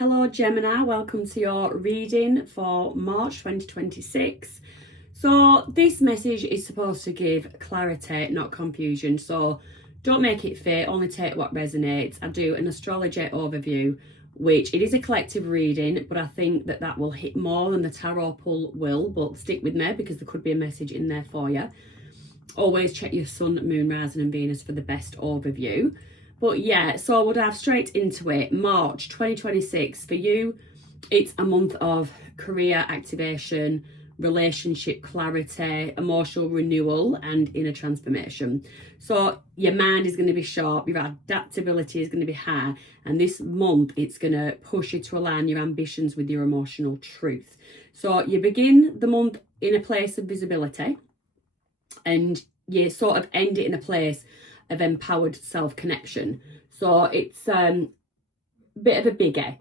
Hello Gemini, welcome to your reading for March 2026. So this message is supposed to give clarity, not confusion. So don't make it fit, only take what resonates. I do an astrology overview, which it is a collective reading, but I think that will hit more than the tarot pull will. But stick with me because there could be a message in there for you. Always check your sun, moon, rising and Venus for the best overview. But yeah, so I would have straight into it. March 2026 for you, it's a month of career activation, relationship clarity, emotional renewal and inner transformation. So your mind is going to be sharp, your adaptability is going to be high, and this month it's going to push you to align your ambitions with your emotional truth. So you begin the month in a place of visibility and you sort of end it in a place of empowered self-connection. So it's a bit of a biggie.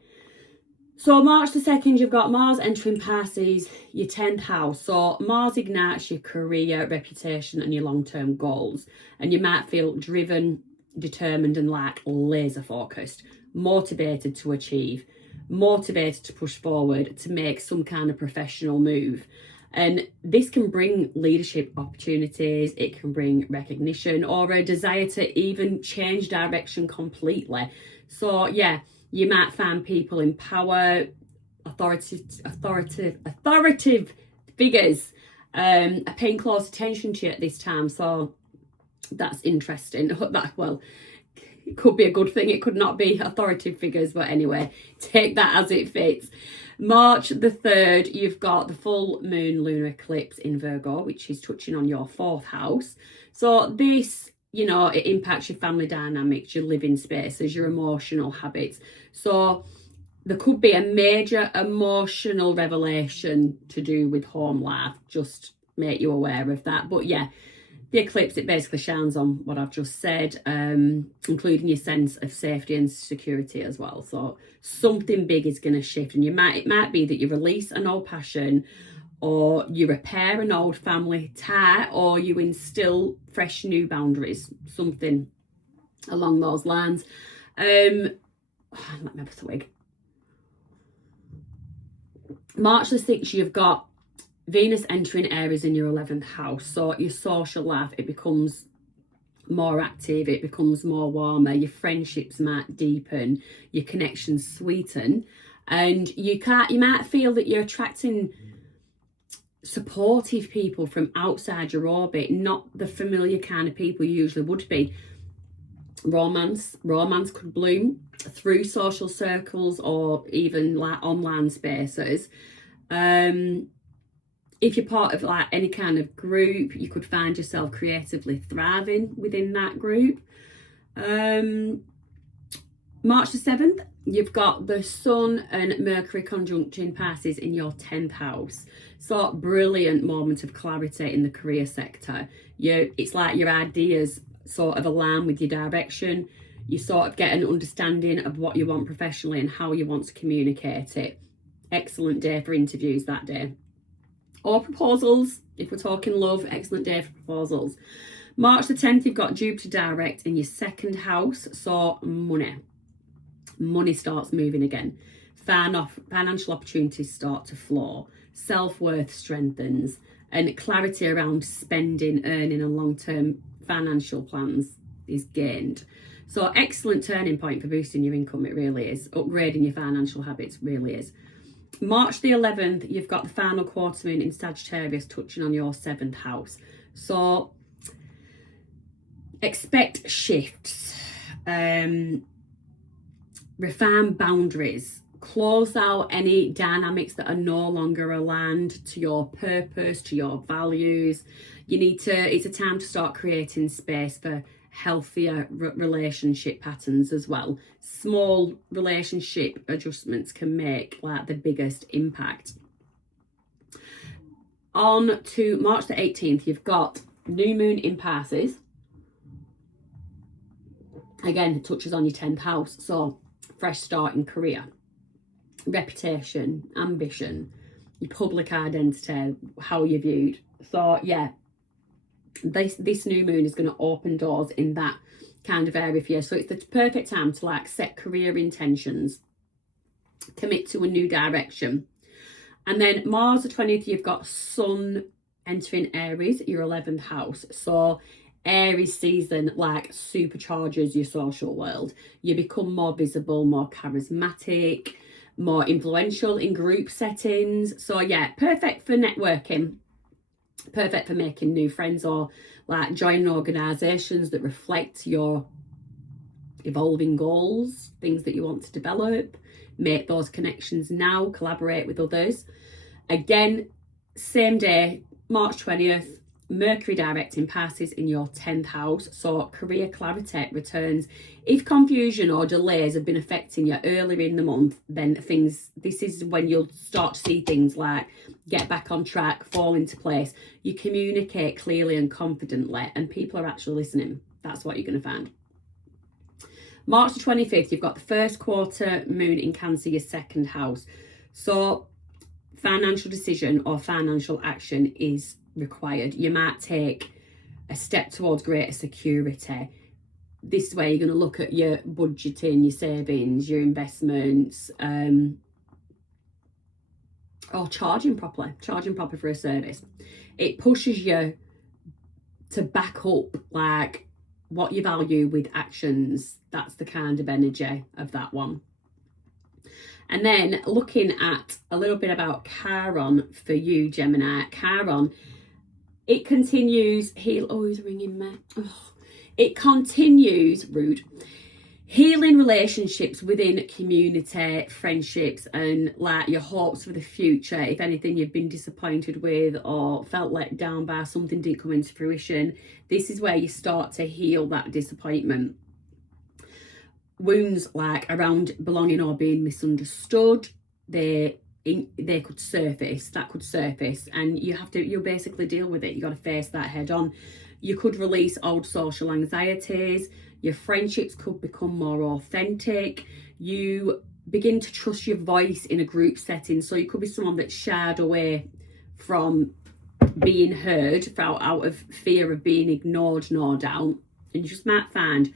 So March the 2nd, you've got Mars entering Pisces, your 10th house. So Mars ignites your career, reputation and your long-term goals. And you might feel driven, determined and like laser focused, motivated to achieve, motivated to push forward, to make some kind of professional move. And this can bring leadership opportunities, it can bring recognition or a desire to even change direction completely. So yeah, you might find people in power, authoritative figures are paying close attention to you at this time. So that's interesting. Well, it could be a good thing, it could not be authoritative figures, but anyway, take that as it fits. March the 3rd, you've got the full moon lunar eclipse in Virgo, which is touching on your 4th house. So this, it impacts your family dynamics, your living spaces, your emotional habits. So there could be a major emotional revelation to do with home life, just make you aware of that. But yeah, the eclipse, it basically shines on what I've just said, including your sense of safety and security as well. So something big is going to shift, and it might be that you release an old passion, or you repair an old family tie, or you instill fresh new boundaries, something along those lines. Let me have a wig. March the 6th, you've got Venus entering Aries in your 11th house. So your social life, it becomes more active, it becomes more warmer, your friendships might deepen, your connections sweeten, and you might feel that you're attracting supportive people from outside your orbit, not the familiar kind of people you usually would be. Romance could bloom through social circles or even like online spaces. If you're part of like any kind of group, you could find yourself creatively thriving within that group. March the 7th, you've got the Sun and Mercury conjunction Pisces in your 10th house. So brilliant moment of clarity in the career sector. It's like your ideas sort of align with your direction. You sort of get an understanding of what you want professionally and how you want to communicate it. Excellent day for interviews that day. Or proposals, if we're talking love, excellent day for proposals. March the 10th, you've got Jupiter direct in your 2nd house. So money starts moving again. Financial opportunities start to flow. Self-worth strengthens, and clarity around spending, earning and long-term financial plans is gained. So excellent turning point for boosting your income, it really is. Upgrading your financial habits, really is. March the 11th, you've got the final quarter moon in Sagittarius touching on your 7th house. So expect shifts, refine boundaries, close out any dynamics that are no longer aligned to your purpose, to your values. It's a time to start creating space for healthier relationship patterns as well. Small relationship adjustments can make like the biggest impact. On to March the 18th, you've got new moon in Pisces. Again, it touches on your 10th house. So fresh start in career, reputation, ambition, your public identity, how you're viewed. So yeah, this new moon is going to open doors in that kind of area for you. So it's the perfect time to like set career intentions, commit to a new direction. And then Mars the 20th, you've got Sun entering Aries, your 11th house. So Aries season like supercharges your social world. You become more visible, more charismatic, more influential in group settings. So yeah, perfect for networking, perfect for making new friends, or like joining organizations that reflect your evolving goals, things that you want to develop. Make those connections now, collaborate with others. Again, same day, March 20th, Mercury direct in Pisces in your 10th house. So career clarity returns. If confusion or delays have been affecting you earlier in the month, then this is when you'll start to see things like get back on track, fall into place. You communicate clearly and confidently, and people are actually listening. That's what you're going to find. March the 25th, you've got the first quarter moon in Cancer, your 2nd house. So financial decision or financial action is required. You might take a step towards greater security. This way you're going to look at your budgeting, your savings, your investments, or charging properly for a service. It pushes you to back up like what you value with actions. That's the kind of energy of that one. And then looking at a little bit about Chiron for you, Gemini. Chiron, it continues he's ringing me. Oh, it continues, rude, healing relationships within community, friendships, and like your hopes for the future. If anything you've been disappointed with or felt let down by, something didn't come into fruition, this is where you start to heal that disappointment. Wounds like around belonging or being misunderstood, they could surface, and you'll basically deal with it. You got to face that head on. You could release old social anxieties. Your friendships could become more authentic. You begin to trust your voice in a group setting. So you could be someone that's shied away from being heard out of fear of being ignored, no doubt. And you just might find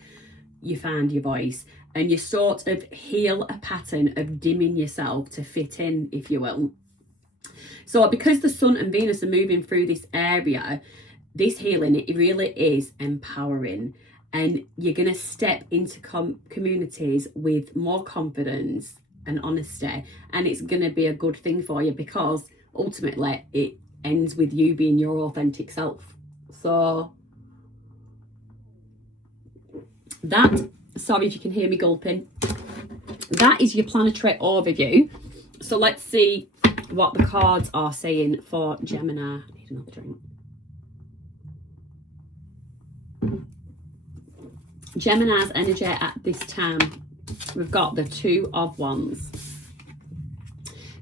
you find your voice, and you sort of heal a pattern of dimming yourself to fit in, if you will. So because the Sun and Venus are moving through this area, this healing, it really is empowering, and you're going to step into communities with more confidence and honesty, and it's going to be a good thing for you because ultimately it ends with you being your authentic self. So that, sorry if you can hear me gulping, that is your planetary overview. So let's see what the cards are saying for Gemini. I need another drink. Gemini's energy at this time, we've got the Two of Wands.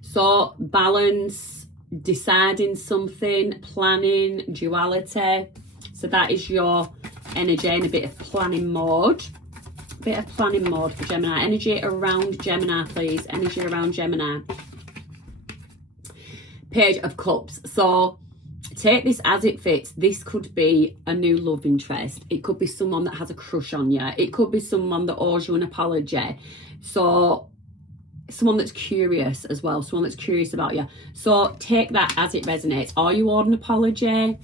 So balance, deciding something, planning, duality. So that is your energy in a bit of planning mode. For Gemini. Energy around Gemini, please. Energy around Gemini. Page of Cups. So take this as it fits. This could be a new love interest. It could be someone that has a crush on you. It could be someone that owes you an apology. So someone that's curious as well. Someone that's curious about you. So take that as it resonates. Are you owed an apology?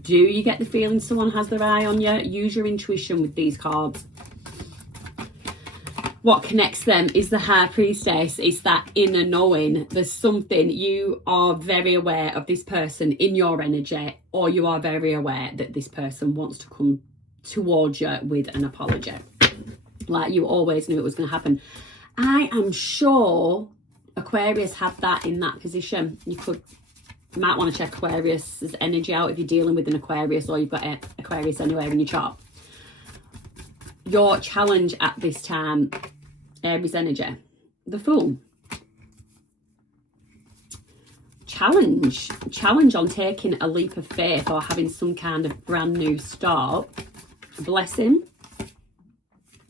Do you get the feeling someone has their eye on you? Use your intuition with these cards. What connects them is the High Priestess. It's that inner knowing. There's something, you are very aware of this person in your energy, or you are very aware that this person wants to come towards you with an apology. Like you always knew it was going to happen. I am sure Aquarius had that in that position. You might want to check Aquarius's energy out if you're dealing with an Aquarius, or you've got Aquarius anywhere in your chart. Your challenge at this time, Aries energy, the Fool. Challenge on taking a leap of faith or having some kind of brand new start. Blessing.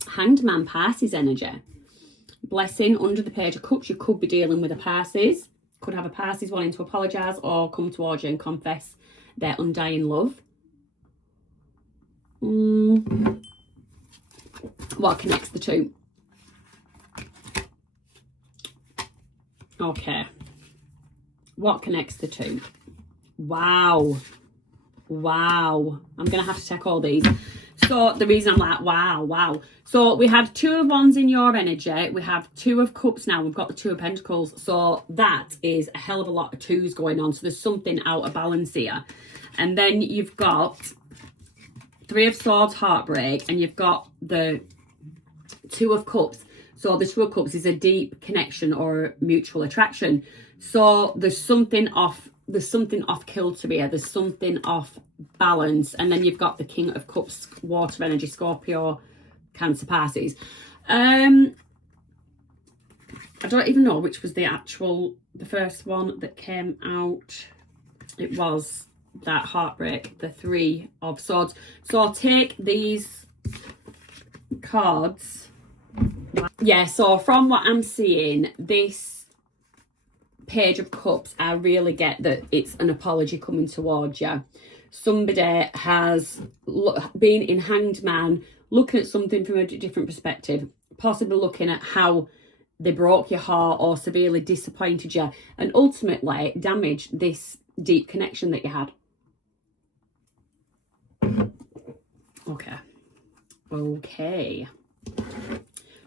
Hanged Man, Pisces energy. Blessing under the Page of Cups. You could be dealing with a Pisces. Could have a Pisces wanting to apologise or come towards you and confess their undying love. What connects the two? Okay. What connects the two? Wow. Wow. I'm going to have to check all these. So the reason I'm like, wow. So we had 2 of Wands in your energy. We have 2 of Cups now. We've got the 2 of Pentacles. So that is a hell of a lot of 2s going on. So there's something out of balance here. And then you've got 3 of Swords, heartbreak. And you've got the 2 of Cups. So the 2 of Cups is a deep connection or mutual attraction. So there's something off kilter here. There's something off balance. And then you've got the King of Cups, water energy, Scorpio, Cancer, Pisces. I don't even know which was the first one that came out. It was that heartbreak, the 3 of Swords. So I'll take these cards. Yeah, so from what I'm seeing, this Page of Cups, I really get that it's an apology coming towards you. Somebody has been in Hanged Man, looking at something from a different perspective, possibly looking at how they broke your heart or severely disappointed you, and ultimately damaged this deep connection that you had. Okay.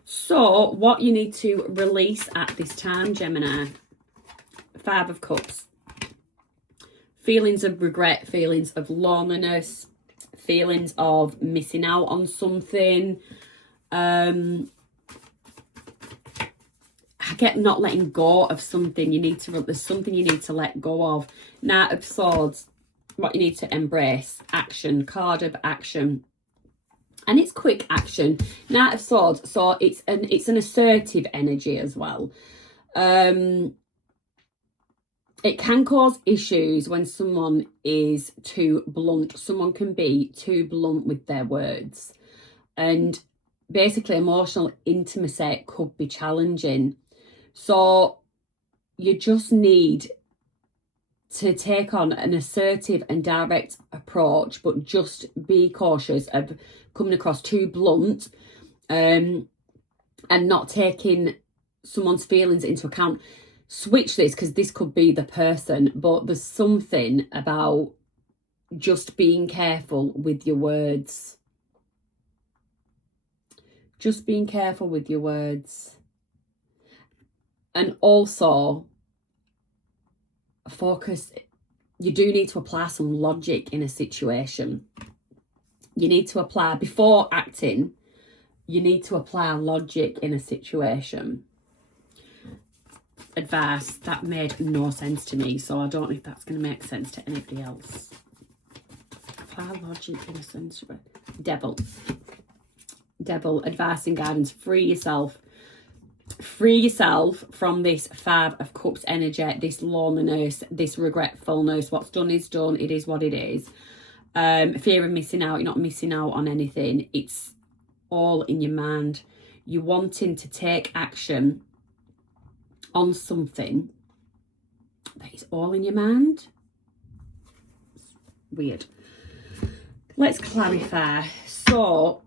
So what you need to release at this time, Gemini, 5 of Cups. Feelings of regret, feelings of loneliness, feelings of missing out on something. I get not letting go of something. There's something you need to let go of. Knight of Swords, what you need to embrace. Action, card of action. And it's quick action. Knight of Swords, so it's an assertive energy as well. It can cause issues when someone is too blunt. Someone can be too blunt with their words. And basically emotional intimacy could be challenging. So you just need to take on an assertive and direct approach, but just be cautious of coming across too blunt, and not taking someone's feelings into account. Switch this, because this could be the person, but there's something about just being careful with your words. Just being careful with your words. And also, focus. You do need to apply some logic in a situation. You need to apply, before acting, you need to apply logic in a situation. Advice that made no sense to me, so I don't know if that's going to make sense to anybody else. Apply logic in a sense. Devil, advice and guidance. Free yourself from this 5 of Cups energy, this loneliness, this regretfulness. What's done is done. It is what it is. Fear of missing out. You're not missing out on anything. It's all in your mind. You're wanting to take action on something that is all in your mind. It's weird. Let's clarify. So,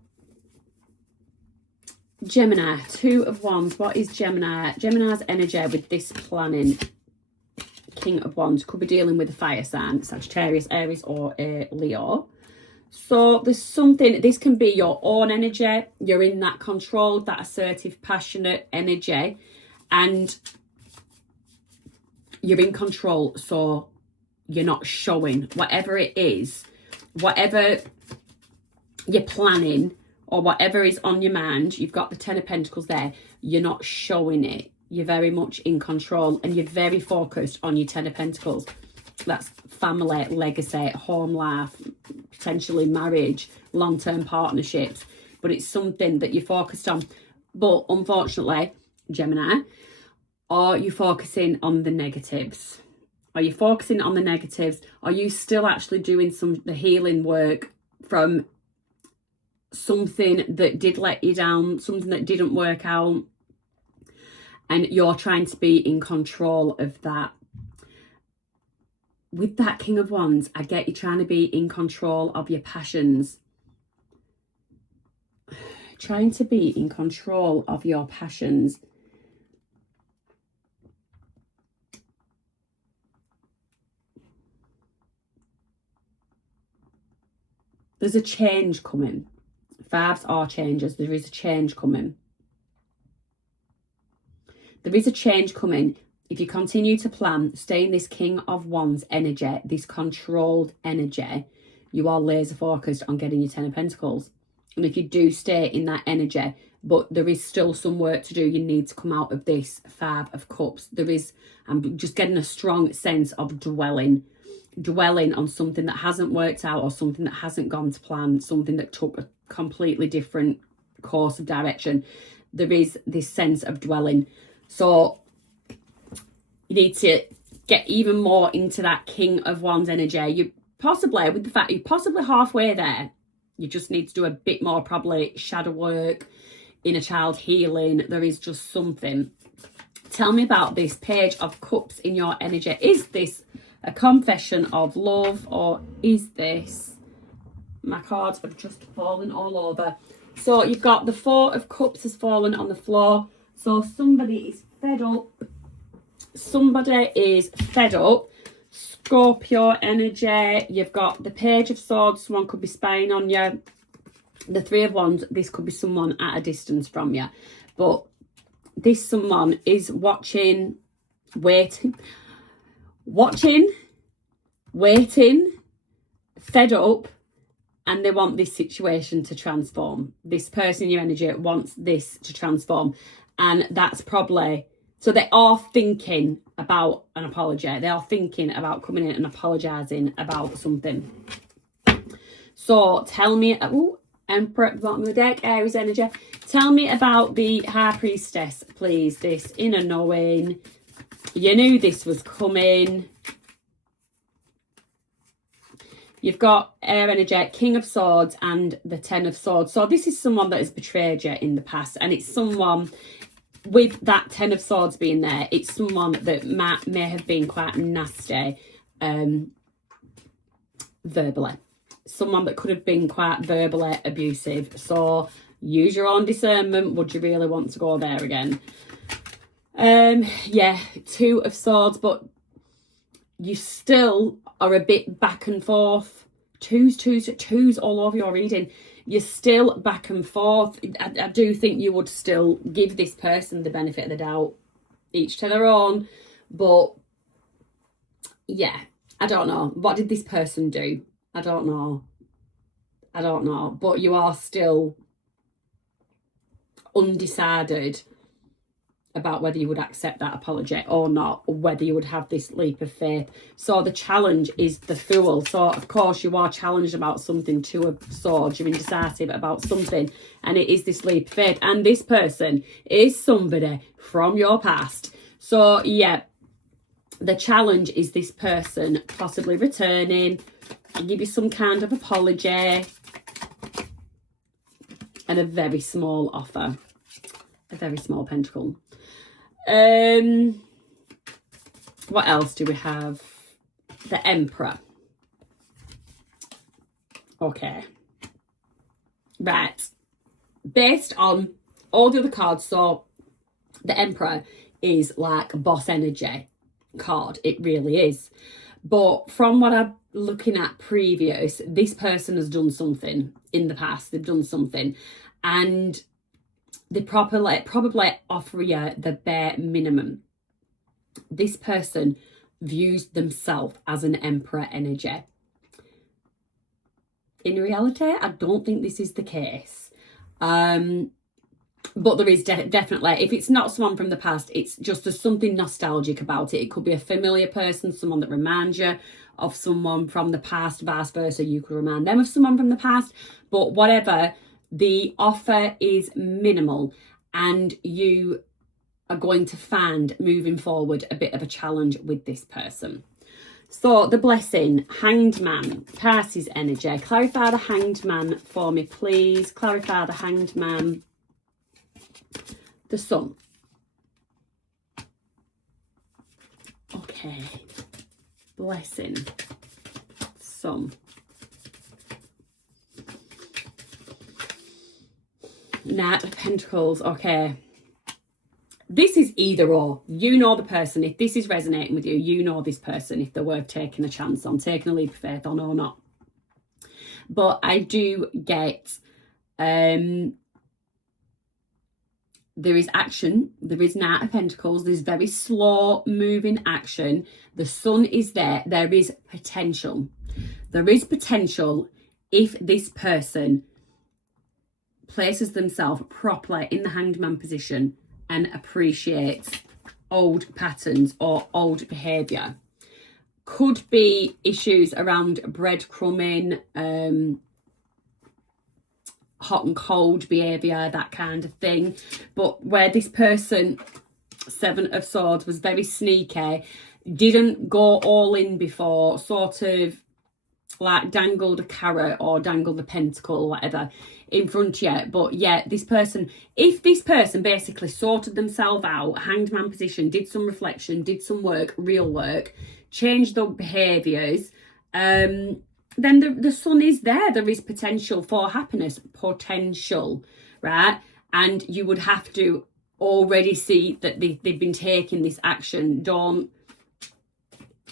Gemini, 2 of Wands. What is Gemini? Gemini's energy with this planning, King of Wands, could be dealing with a fire sign, Sagittarius, Aries, or a Leo. So there's something, this can be your own energy. You're in that controlled, that assertive, passionate energy, and you're in control, so you're not showing whatever it is, whatever you're planning or whatever is on your mind. You've got the 10 of Pentacles there. You're not showing it. You're very much in control, and you're very focused on your 10 of Pentacles. That's family, legacy, home life, potentially marriage, long-term partnerships. But it's something that you're focused on. But unfortunately, Gemini, are you focusing on the negatives? Are you focusing on the negatives? Are you still actually doing the healing work from something that did let you down, something that didn't work out, and you're trying to be in control of that? With that King of Wands, I get you trying to be in control of your passions. Trying to be in control of your passions. There's a change coming. Vibes are changes. There is a change coming. There is a change coming. If you continue to plan, stay in this King of Wands energy, this controlled energy, you are laser focused on getting your 10 of Pentacles. And if you do stay in that energy, but there is still some work to do, you need to come out of this 5 of Cups. There is, I'm just getting a strong sense of dwelling on something that hasn't worked out, or something that hasn't gone to plan, something that took a completely different course of direction. There is this sense of dwelling. So you need to get even more into that King of Wands energy. You possibly, with the fact you're possibly halfway there, you just need to do a bit more, probably shadow work, inner child healing. There is just something. Tell me about this Page of Cups in your energy. Is this a confession of love, or is this, my cards have just fallen all over. So you've got the 4 of Cups has fallen on the floor. So somebody is fed up. Somebody is fed up. Scorpio energy. You've got the Page of Swords. Someone could be spying on you. The 3 of Wands. This could be someone at a distance from you. But this someone is waiting, fed up, and they want this situation to transform. This person in your energy wants this to transform. And that's probably, so they are thinking about an apology. They are thinking about coming in and apologising about something. So tell me, Emperor at the bottom of the deck, Aries energy. Tell me about the High Priestess, please. This inner knowing. You knew this was coming. You've got air energy, King of Swords and the 10 of Swords. So this is someone that has betrayed you in the past. And it's someone, with that 10 of Swords being there, it's someone that may have been quite nasty verbally. Someone that could have been quite verbally abusive. So use your own discernment. Would you really want to go there again? Yeah, 2 of Swords, but you still are a bit back and forth. Twos all over your reading. You're still back and forth. I do think you would still give this person the benefit of the doubt, each to their own. But yeah, I don't know. What did this person do? I don't know. But you are still undecided about whether you would accept that apology or not, or whether you would have this leap of faith. So the challenge is the Fool. So of course you are challenged about something, 2 of Swords. You're indecisive about something, and it is this leap of faith. And this person is somebody from your past. So yeah, the challenge is this person possibly returning, give you some kind of apology, and a very small offer, a very small pentacle. What else do we have? The Emperor. Okay. Right. Based on all the other cards, so the Emperor is like boss energy card. It really is. But from what I'm looking at previous, this person has done something in the past. They've done something. And they probably offer you the bare minimum. This person views themselves as an Emperor energy. In reality, I don't think this is the case. But there is definitely, if it's not someone from the past, it's just there's something nostalgic about it. It could be a familiar person, someone that reminds you of someone from the past, vice versa. You could remind them of someone from the past. But whatever, the offer is minimal, and you are going to find moving forward a bit of a challenge with this person. So the blessing, Hanged Man, Pisces energy. Clarify the Hanged Man for me, please. Clarify the Hanged Man. The Sun. Okay. Blessing. Sun. Knight of Pentacles. Okay. This is either or. You know the person. If this is resonating with you, you know this person, if they're worth taking a chance on, taking a leap of faith on or not. But I do get there is action, there is Knight of Pentacles, there's very slow moving action. The Sun is there. There is potential. There is potential if this person places themselves properly in the Hanged Man position and appreciates old patterns or old behaviour. Could be issues around breadcrumbing, hot and cold behaviour, that kind of thing. But where this person, Seven of Swords, was very sneaky, didn't go all in before, sort of like dangled a carrot or dangled a pentacle, whatever, in front of you. But yeah, this person, if this person basically sorted themselves out, Hanged Man position, did some reflection, did some work, real work, changed their behaviours, then the Sun is there. There is potential for happiness, potential, right? And you would have to already see that they've been taking this action. Don't,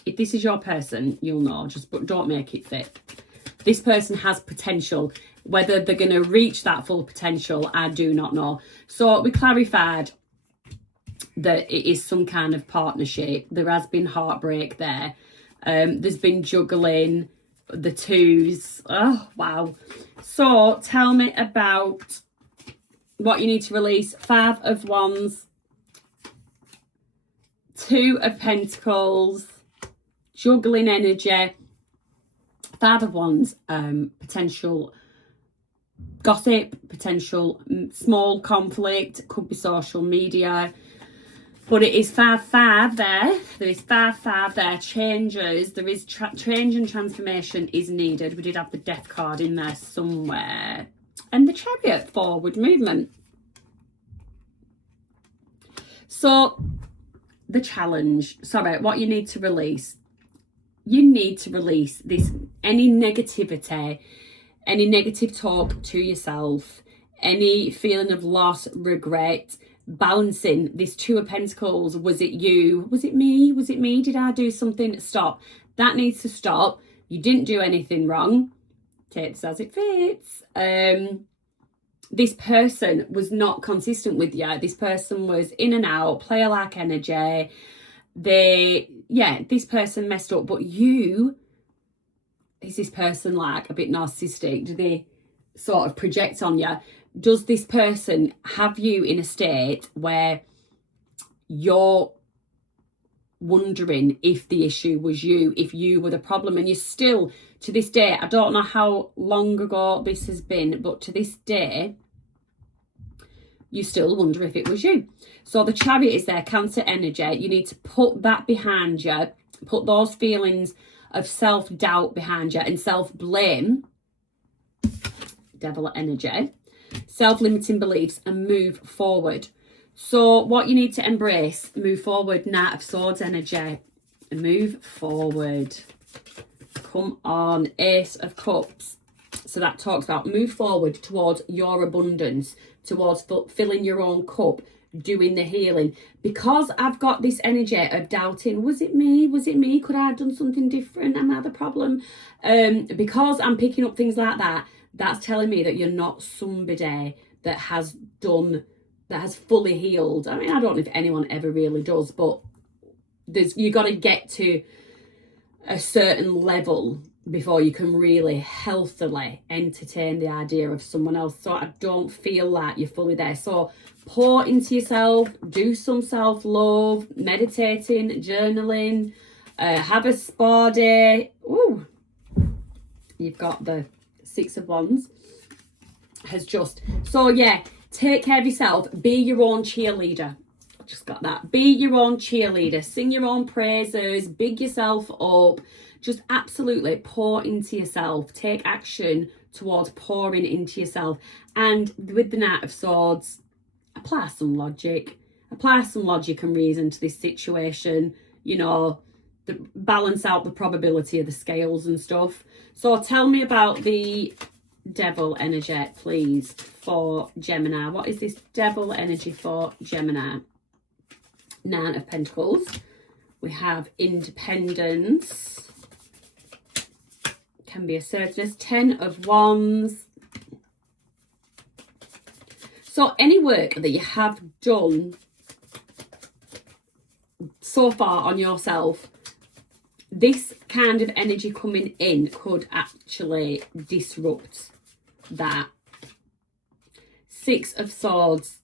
if this is your person, you'll know, but don't make it fit. This person has potential. Whether they're going to reach that full potential, I do not know. So we clarified that it is some kind of partnership. There has been heartbreak there. There's been juggling, the twos. Oh, wow. So tell me about what you need to release. 5 of Wands, 2 of Pentacles, juggling energy, 5 of Wands, potential gossip, potential small conflict, could be social media. But it is 5-5 there. There is 5-5 there. Changes. There is change and transformation is needed. We did have the Death card in there somewhere. And the Chariot, forward movement. So, the challenge. Sorry, what you need to release. You need to release this, any negativity, any negative talk to yourself, any feeling of loss, regret, balancing this 2 of Pentacles. Was it you? Was it me? Was it me? Did I do something? Stop. That needs to stop. You didn't do anything wrong. Take this as it fits. This person was not consistent with you. This person was in and out, player-like energy. This person messed up, but you, is this person like a bit narcissistic? Do they sort of project on you? Does this person have you in a state where you're wondering if the issue was you, if you were the problem, and you're still, to this day, I don't know how long ago this has been, but to this day, you still wonder if it was you. So the Chariot is there, Cancer energy. You need to put that behind you, put those feelings of self-doubt behind you and self-blame, Devil energy, self-limiting beliefs, and move forward. So what you need to embrace, move forward, Knight of Swords energy, move forward. Come on, Ace of Cups. So that talks about move forward towards your abundance, towards filling your own cup, doing the healing. Because I've got this energy of doubting, was it me? Was it me? Could I have done something different? Am I the problem? Because I'm picking up things like that, that's telling me that you're not somebody that has fully healed. I mean, I don't know if anyone ever really does, but you got to get to a certain level before you can really healthily entertain the idea of someone else. So I don't feel like you're fully there. So pour into yourself, do some self-love, meditating, journaling, have a spa day. Ooh, you've got the 6 of Wands has just, so yeah, take care of yourself, be your own cheerleader. Just got that. Be your own cheerleader, sing your own praises, big yourself up. Just absolutely pour into yourself. Take action towards pouring into yourself. And with the Knight of Swords, apply some logic. Apply some logic and reason to this situation. You know, balance out the probability of the scales and stuff. So tell me about the Devil energy, please, for Gemini. What is this Devil energy for Gemini? 9 of Pentacles. We have independence, can be assertiveness. 10 of Wands. So any work that you have done so far on yourself, this kind of energy coming in could actually disrupt that. 6 of Swords.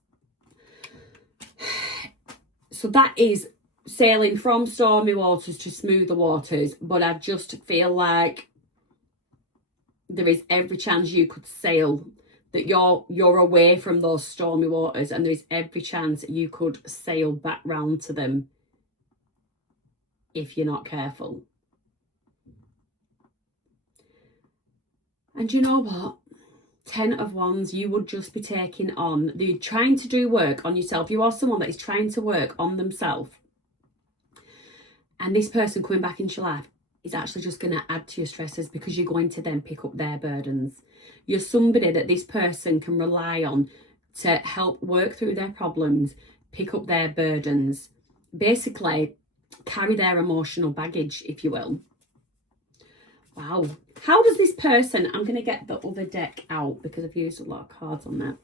So that is sailing from stormy waters to smoother waters, but I just feel like there is every chance you could sail, that you're away from those stormy waters, and there is every chance you could sail back round to them if you're not careful. And you know what? 10 of Wands, you would just be taking on, you're trying to do work on yourself. You are someone that is trying to work on themselves. And this person coming back into your life is actually just going to add to your stresses, because you're going to then pick up their burdens. You're somebody that this person can rely on to help work through their problems, pick up their burdens, basically carry their emotional baggage, if you will. Wow. How does this person, I'm going to get the other deck out because I've used a lot of cards on that.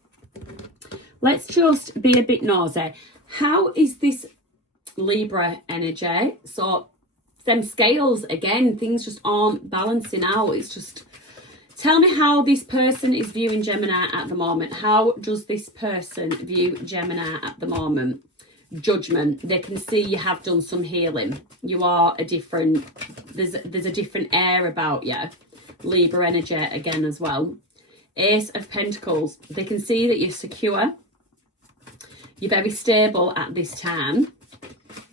Let's just be a bit nosy. How is this Libra energy? So them scales, again, things just aren't balancing out. It's just, tell me how this person is viewing Gemini at the moment. How does this person view Gemini at the moment? Judgment. They can see you have done some healing. You are a different, there's a different air about you. Libra energy again as well. Ace of Pentacles. They can see that you're secure. You're very stable at this time.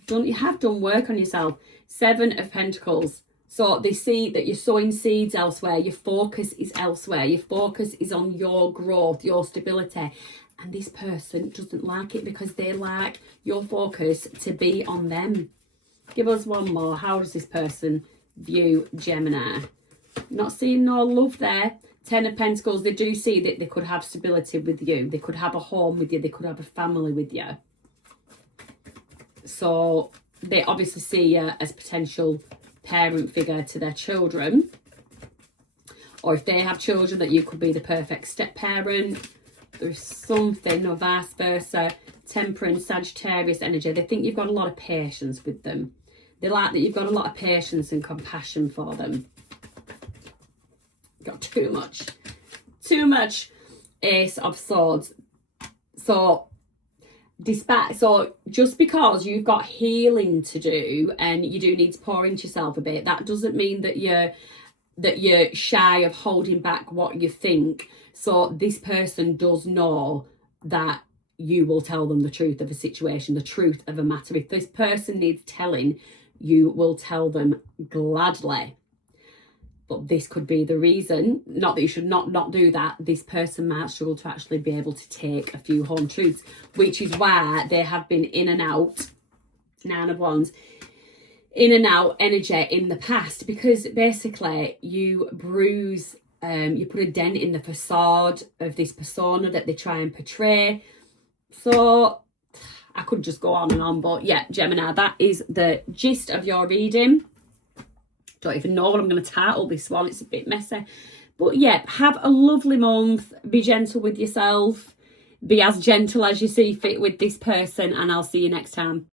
You have done work on yourself. 7 of Pentacles. So they see that you're sowing seeds elsewhere. Your focus is elsewhere. Your focus is on your growth, your stability. And this person doesn't like it because they like your focus to be on them. Give us one more. How does this person view Gemini? Not seeing no love there. 10 of Pentacles. They do see that they could have stability with you. They could have a home with you. They could have a family with you. So they obviously see you as potential parent figure to their children. Or if they have children, that you could be the perfect step parent. There's something, or vice versa. Temperance, Sagittarius energy. They think you've got a lot of patience with them. They like that you've got a lot of patience and compassion for them. Got too much. Too much. Ace of Swords. So just because you've got healing to do and you do need to pour into yourself a bit, that doesn't mean that you're shy of holding back what you think. So this person does know that you will tell them the truth of a situation, the truth of a matter. If this person needs telling, you will tell them gladly. But this could be the reason, not that you should not do that. This person might struggle to actually be able to take a few home truths, which is why they have been in and out, 9 of Wands, in and out energy in the past, because basically you bruise, you put a dent in the facade of this persona that they try and portray. So I could just go on and on, but yeah, Gemini, that is the gist of your reading. Don't even know what I'm going to title this one. It's a bit messy. But yeah, have a lovely month. Be gentle with yourself. Be as gentle as you see fit with this person, and I'll see you next time.